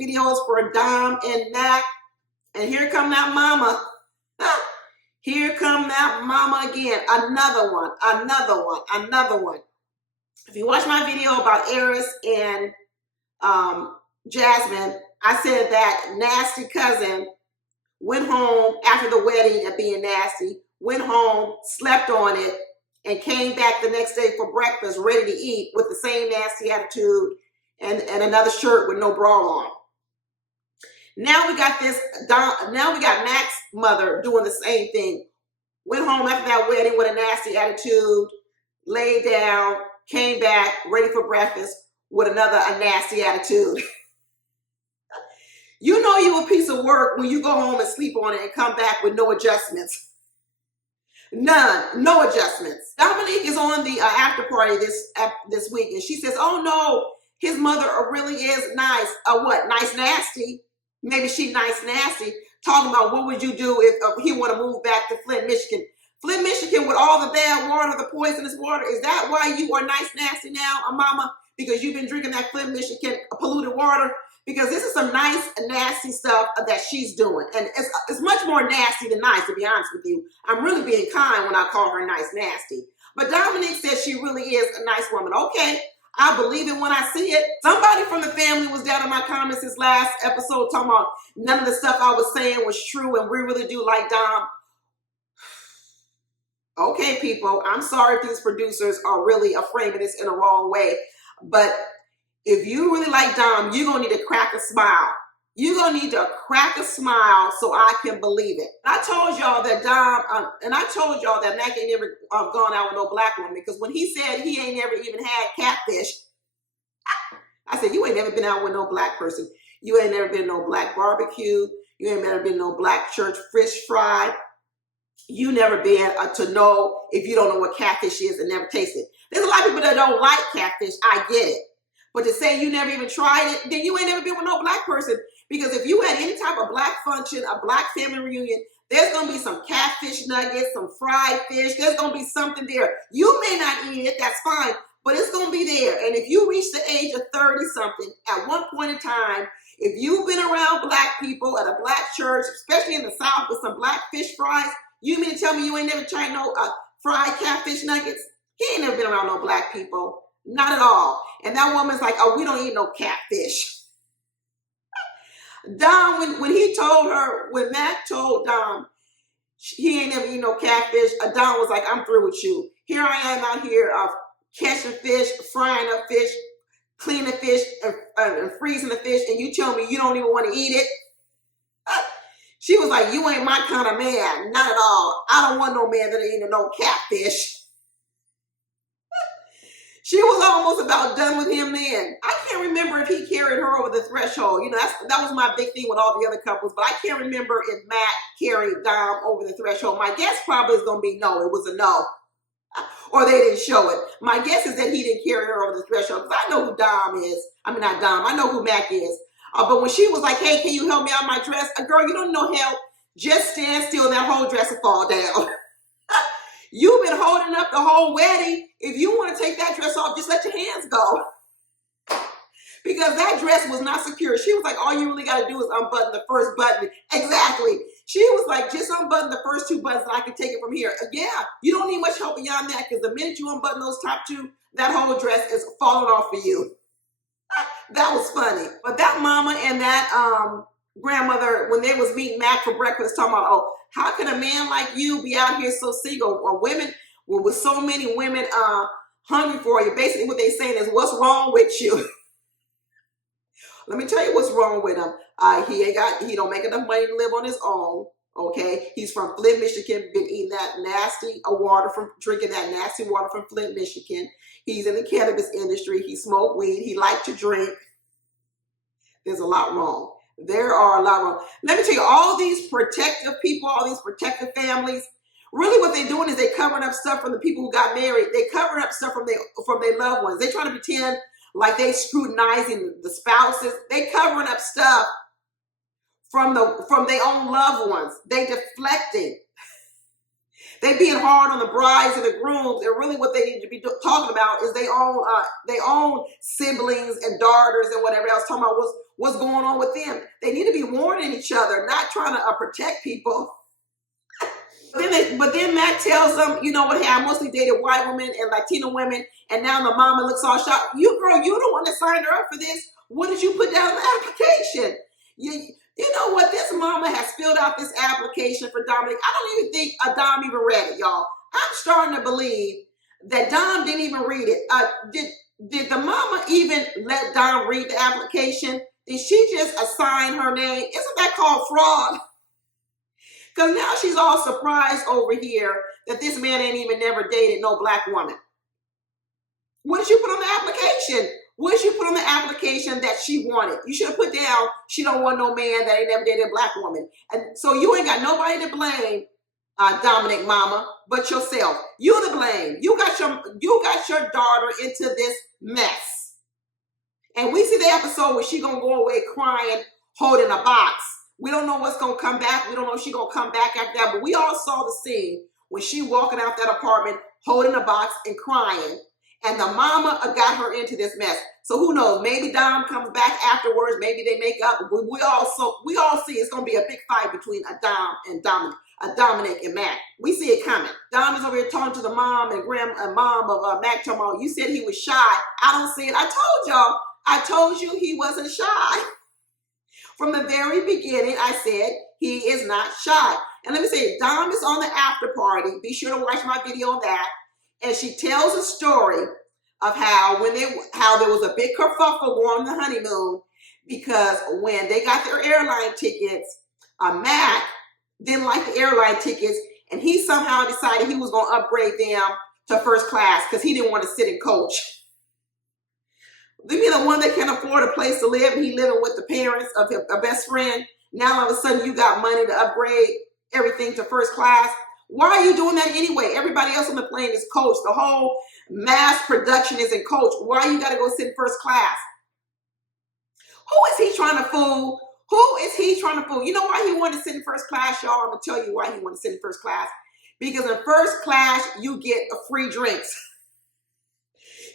video is for Dom and Mac. And here come that mama. Here come that mama again. Another one, another one, another one. If you watch my video about Eris and Jasmine, I said that nasty cousin went home after the wedding and being nasty, went home, slept on it, and came back the next day for breakfast ready to eat with the same nasty attitude and another shirt with no bra on. Now we got Mac's mother doing the same thing. Went home after that wedding with a nasty attitude, laid down, came back ready for breakfast with a nasty attitude. You know you a piece of work when you go home and sleep on it and come back with no adjustments. None, no adjustments. Dominique is on the after party this week, and she says, "Oh no, his mother really is nice. What? Nice nasty? Maybe she nice nasty." Talking about what would you do if he want to move back to Flint, Michigan? Flint, Michigan, with all the bad water, the poisonous water. Is that why you are nice nasty now, mama? Because you've been drinking that Flint, Michigan polluted water? Because this is some nice, nasty stuff that she's doing. And it's much more nasty than nice, to be honest with you. I'm really being kind when I call her nice, nasty. But Dominique says she really is a nice woman. Okay, I believe it when I see it. Somebody from the family was down in my comments this last episode talking about none of the stuff I was saying was true and we really do like Dom. Okay, people, I'm sorry if these producers are really framing this in a wrong way, but if you really like Dom, you're going to need to crack a smile. You're going to need to crack a smile so I can believe it. I told y'all that Mac ain't never gone out with no black woman, because when he said he ain't never even had catfish, I said, you ain't never been out with no black person. You ain't never been no black barbecue. You ain't never been no black church fish fry. You never been to know if you don't know what catfish is and never tasted it. There's a lot of people that don't like catfish. I get it. But to say you never even tried it, then you ain't never been with no black person. Because if you had any type of black function, a black family reunion, there's going to be some catfish nuggets, some fried fish. There's going to be something there. You may not eat it. That's fine. But it's going to be there. And if you reach the age of 30-something, at one point in time, if you've been around black people at a black church, especially in the South with some black fish fries, you mean to tell me you ain't never tried no fried catfish nuggets? He ain't never been around no black people. Not at all. And that woman's like, oh, we don't eat no catfish. Dom, when Mac told Dom he ain't never eat no catfish, Dom was like, I'm through with you. Here I am out here catching fish, frying up fish, cleaning fish, and freezing the fish, and you tell me you don't even want to eat it? She was like, you ain't my kind of man. Not at all. I don't want no man that ain't eating no catfish. She was almost about done with him then. I can't remember if he carried her over the threshold. You know, that was my big thing with all the other couples, but I can't remember if Matt carried Dom over the threshold. My guess probably is going to be no. It was a no. Or they didn't show it. My guess is that he didn't carry her over the threshold, because I know who Dom is. I mean, not Dom. I know who Mac is. But when she was like, hey, can you help me out my dress? Girl, you don't know help. Just stand still and that whole dress will fall down. You've been holding up the whole wedding. If you want to take that dress off, just let your hands go. Because that dress was not secure. She was like, all you really got to do is unbutton the first button. Exactly. She was like, just unbutton the first two buttons and I can take it from here. Yeah, you don't need much help beyond that, because the minute you unbutton those top two, that whole dress is falling off for you. That was funny. But that mama and that grandmother, when they was meeting Mac for breakfast, talking about, oh, how can a man like you be out here so single? Or women, well, with so many women hungry for you. Basically what they saying is, what's wrong with you? Let me tell you what's wrong with him. He don't make enough money to live on his own. Okay, he's from Flint, Michigan. Been eating that nasty drinking that nasty water from Flint, Michigan. He's in the cannabis industry. He smoked weed. He liked to drink. There's a lot wrong. There are a lot wrong. Let me tell you, all these protective people, all these protective families, really what they're doing is they're covering up stuff from the people who got married. They're covering up stuff from their loved ones. They're trying to pretend like they scrutinizing the spouses. They covering up stuff from their own loved ones. They deflecting. They being hard on the brides and the grooms, and really what they need to be talking about is they own siblings and daughters and whatever else. Talking about what's going on with them. They need to be warning each other, not trying to protect people. But then Mac tells them, you know what? Hey, I mostly dated white women and Latino women, and now the mama looks all shocked. You the one that signed her up for this. What did you put down in the application? You know what? This mama has filled out this application for Dominic. I don't even think Dom even read it, y'all. I'm starting to believe that Dom didn't even read it. Did the mama even let Dom read the application? Did she just assign her name? Isn't that called fraud? Because now she's all surprised over here that this man ain't even never dated no black woman. What did you put on the application? What did you put on the application that she wanted? You should have put down she don't want no man that ain't never dated a black woman. And so you ain't got nobody to blame, Dominic mama, but yourself. You to blame. You got your daughter into this mess. And we see the episode where she gonna go away crying, holding a box. We don't know what's going to come back. We don't know if she's going to come back after that. But we all saw the scene when she walking out that apartment, holding a box and crying. And the mama got her into this mess. So who knows? Maybe Dom comes back afterwards. Maybe they make up. We all see it's going to be a big fight between Dom and Dominic. Dominic and Mac. We see it coming. Dom is over here talking to the mom and mom of Mac, talking about, you said he was shy. I don't see it. I told you he wasn't shy. From the very beginning, I said he is not shy. And let me say, Dom is on the after party. Be sure to watch my video on that. And she tells a story of how there was a big kerfuffle going on the honeymoon, because when they got their airline tickets, Mac didn't like the airline tickets, and he somehow decided he was going to upgrade them to first class because he didn't want to sit in coach. You mean the one that can afford a place to live, and he living with the parents of his best friend? Now all of a sudden you got money to upgrade everything to first class. Why are you doing that anyway? Everybody else on the plane is coach. The whole mass production is in coach. Why you got to go sit in first class? Who is he trying to fool? Who is he trying to fool? You know why he wanted to sit in first class, y'all? I'm going to tell you why he wanted to sit in first class. Because in first class, you get free drinks.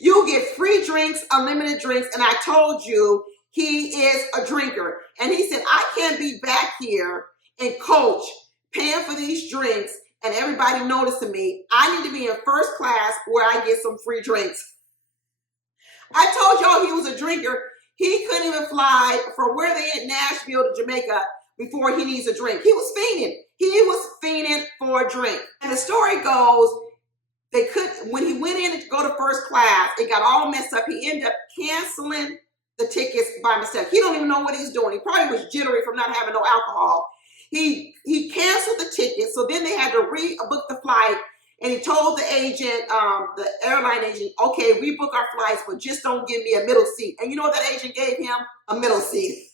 You get free drinks, unlimited drinks, and I told you he is a drinker. And he said, I can't be back here in coach paying for these drinks and everybody noticing me. I need to be in first class where I get some free drinks. I told y'all he was a drinker. He couldn't even fly from where they at Nashville to Jamaica before he needs a drink. He was fiending. He was fiending for a drink. And the story goes, when he went in to go to first class, it got all messed up. He ended up canceling the tickets by mistake. He don't even know what he's doing. He probably was jittery from not having no alcohol. He canceled the tickets, so then they had to rebook the flight, and he told the agent, the airline agent, okay, rebook our flights, but just don't give me a middle seat. And you know what that agent gave him? A middle seat.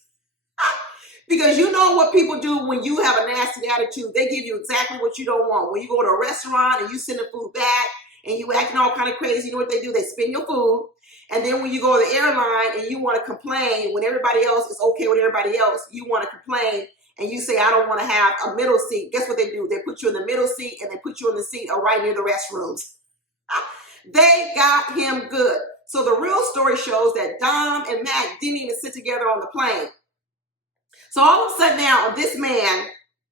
Because you know what people do when you have a nasty attitude. They give you exactly what you don't want. When you go to a restaurant and you send the food back and you acting all kind of crazy, you know what they do? They spin your food. And then when you go to the airline and you want to complain, when everybody else is okay with everybody else, you want to complain and you say, I don't want to have a middle seat. Guess what they do? They put you in the middle seat, and they put you in the seat right near the restrooms. They got him good. So the real story shows that Dom and Mac didn't even sit together on the plane. So all of a sudden now, this man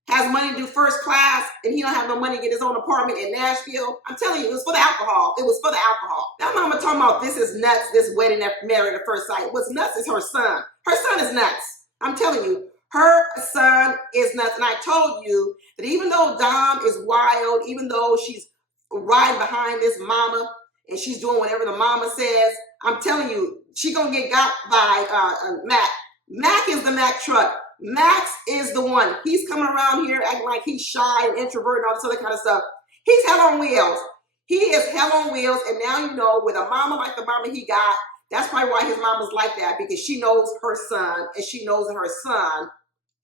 has money to do first class, and he don't have no money to get his own apartment in Nashville. I'm telling you, it was for the alcohol. It was for the alcohol. That mama talking about this is nuts, this wedding at married at first sight. What's nuts is her son. Her son is nuts. I'm telling you, her son is nuts. And I told you that even though Dom is wild, even though she's riding behind this mama and she's doing whatever the mama says, I'm telling you, she gonna get got by Mac. Mac is the Mac truck. Max is the one. He's coming around here acting like he's shy and introverted and all this other kind of stuff. He's hell on wheels. He is hell on wheels. And now you know, with a mama like the mama he got, that's probably why his mama's like that, because she knows her son, and she knows that her son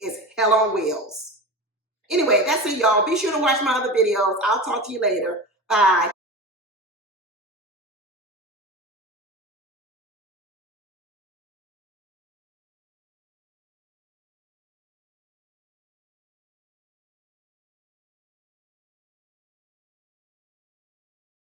is hell on wheels. Anyway, that's it, y'all. Be sure to watch my other videos. I'll talk to you later. Bye.